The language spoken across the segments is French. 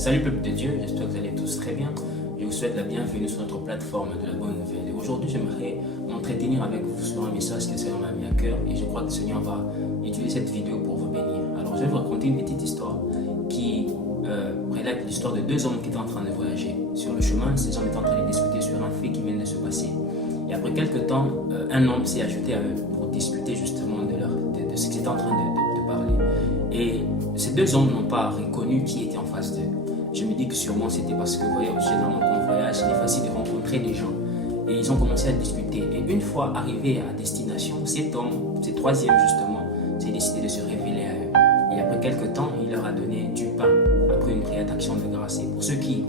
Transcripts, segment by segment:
Salut peuple de Dieu, j'espère que vous allez tous très bien. Je vous souhaite la bienvenue sur notre plateforme de la bonne nouvelle. Et aujourd'hui, j'aimerais m'entretenir avec vous sur un message que le Seigneur m'a mis à cœur et je crois que le Seigneur va utiliser cette vidéo pour vous bénir. Alors, je vais vous raconter une petite histoire qui relate l'histoire de deux hommes qui étaient en train de voyager. Sur le chemin, ces hommes étaient en train de discuter sur un fait qui vient de se passer. Et après quelques temps, un homme s'est ajouté à eux pour discuter justement de ce qu'ils étaient en train de parler. Et ces deux hommes n'ont pas reconnu qui était en face d'eux. Je me dis que sûrement c'était parce que, vous voyez, généralement quand on voyage, il est facile de rencontrer des gens. Et ils ont commencé à discuter. Et une fois arrivés à destination, cet homme, ce troisième justement, s'est décidé de se révéler à eux. Et après quelques temps, il leur a donné du pain après une prière d'action de grâce. Et pour ceux qui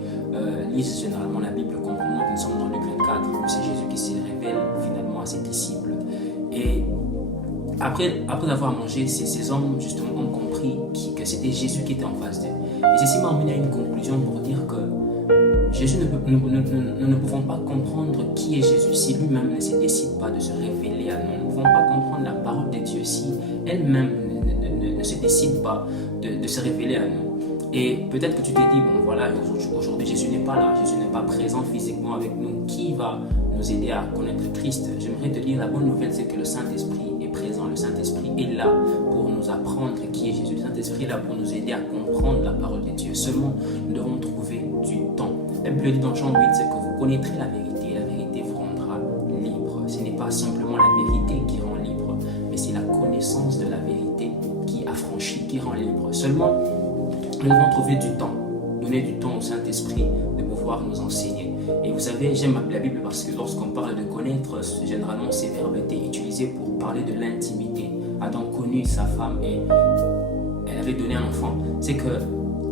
lisent généralement la Bible, comprendront que nous sommes dans Luc 24, où c'est Jésus qui se révèle finalement à ses disciples. Et après avoir mangé, ces hommes justement ont compris que c'était Jésus qui était en face d'eux. Et ceci m'a amené à une conclusion pour dire que Jésus nous ne pouvons pas comprendre qui est Jésus si lui-même ne se décide pas de se révéler à nous. Nous ne pouvons pas comprendre la parole de Dieu si elle-même ne se décide pas de se révéler à nous. Et peut-être que tu te dis, bon voilà, aujourd'hui Jésus n'est pas là, Jésus n'est pas présent physiquement avec nous. Qui va nous aider à connaître Christ? J'aimerais te dire, la bonne nouvelle, c'est que le Saint-Esprit est présent. Le Saint-Esprit est là pour nous apprendre qui est Jésus. Le Saint-Esprit est là pour nous aider à comprendre la parole de Dieu. Seulement, nous devons trouver du temps. La Bible dit dans Jean 8, c'est que vous connaîtrez la vérité et la vérité vous rendra libre. Ce n'est pas simplement la vérité qui rend libre, mais c'est la connaissance de la vérité qui affranchit, qui rend libre. Seulement, nous devons trouver du temps, donner du temps au Saint-Esprit de pouvoir nous enseigner. Et vous savez, j'aime la Bible parce que lorsqu'on parle de connaître, généralement ces verbes étaient utilisés pour parler de l'intimité. Adam connut sa femme et elle avait donné un enfant. C'est que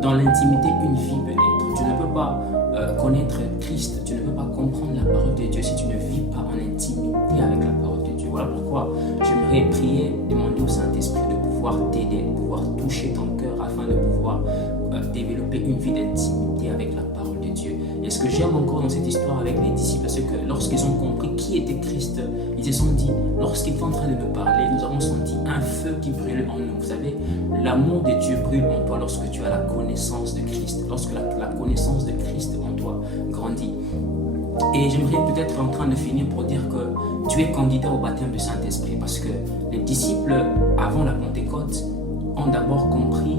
dans l'intimité, une vie peut naître. Tu ne peux pas connaître Christ, tu ne peux pas comprendre la parole de Dieu si tu ne vis pas en intimité avec la parole de Dieu. Voilà pourquoi j'aimerais prier, demander au Saint-Esprit de pouvoir t'aider, de pouvoir toucher ton cœur afin de pouvoir développer une vie d'intimité avec la parole de Dieu. Et ce que j'aime encore dans cette histoire avec les disciples, c'est que lorsqu'ils ont compris qui était Christ, ils se sont dit, lorsqu'il est en train de nous parler, nous avons senti un feu qui brûle en nous. Vous savez, l'amour de Dieu brûle en toi lorsque tu as la connaissance de Christ, lorsque la connaissance de Christ en toi grandit. Et j'aimerais peut-être en train de finir pour dire que tu es candidat au baptême du Saint-Esprit parce que les disciples, avant la Pentecôte, ont d'abord compris,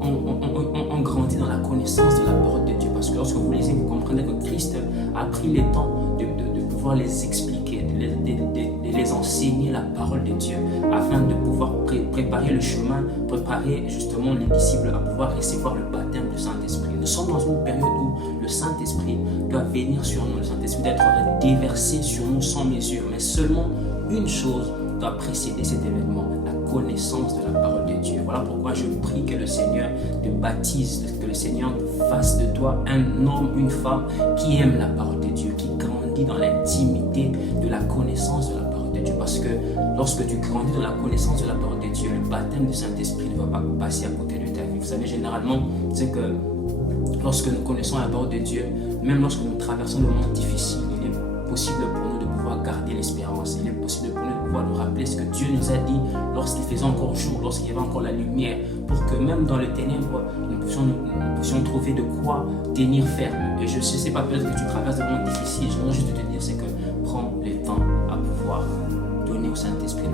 ont grandi dans la connaissance de la parole de Dieu. Parce que lorsque vous lisez, vous comprenez que Christ a pris le temps de pouvoir les expliquer, de les enseigner la parole de Dieu afin de pouvoir préparer le chemin, préparer justement les disciples à pouvoir recevoir le baptême du Saint-Esprit. Nous sommes dans une période où le Saint-Esprit doit venir sur nous, le Saint-Esprit doit être déversé sur nous sans mesure. Mais seulement une chose doit précéder cet événement, la connaissance de la parole de Dieu. Voilà pourquoi je prie que le Seigneur te baptise, que le Seigneur fasse de toi un homme, une femme qui aime la parole de Dieu, qui grandit dans l'intimité de la connaissance de la parole de Dieu. Parce que lorsque tu grandis dans la connaissance de la parole de Dieu, le baptême du Saint-Esprit ne va pas passer à côté de ta vie. Vous savez, généralement, c'est que lorsque nous connaissons la parole de Dieu, même lorsque nous traversons des moments difficiles, il est possible pour nous de pouvoir garder l'espérance. Il est possible pour nous de pouvoir nous rappeler ce que Dieu nous a dit lorsqu'il faisait encore jour, lorsqu'il y avait encore la lumière, pour que même dans les ténèbres, nous puissions trouver de quoi tenir ferme. Et je ne sais pas, peut-être que tu traverses des moments difficiles. J'aimerais juste te dire, c'est que prends le temps à pouvoir donner au Saint-Esprit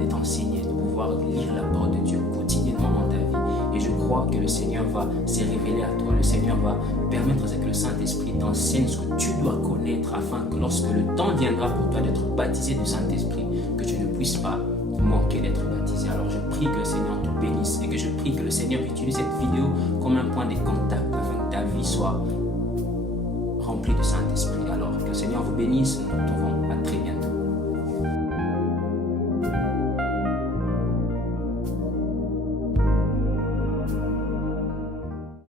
de t'enseigner, de pouvoir lire la parole de Dieu quotidiennement dans ta vie. Et je crois que le Seigneur va se révéler à toi. Le Seigneur va permettre à ce que le Saint-Esprit t'enseigne ce que tu dois connaître afin que lorsque le temps viendra pour toi d'être baptisé du Saint-Esprit, que tu ne puisses pas manquer d'être baptisé. Alors je prie que le Seigneur te bénisse et que je prie que le Seigneur utilise cette vidéo comme un point de contact afin que ta vie soit remplie de Saint-Esprit. Alors que le Seigneur vous bénisse. Nous nous retrouvons à très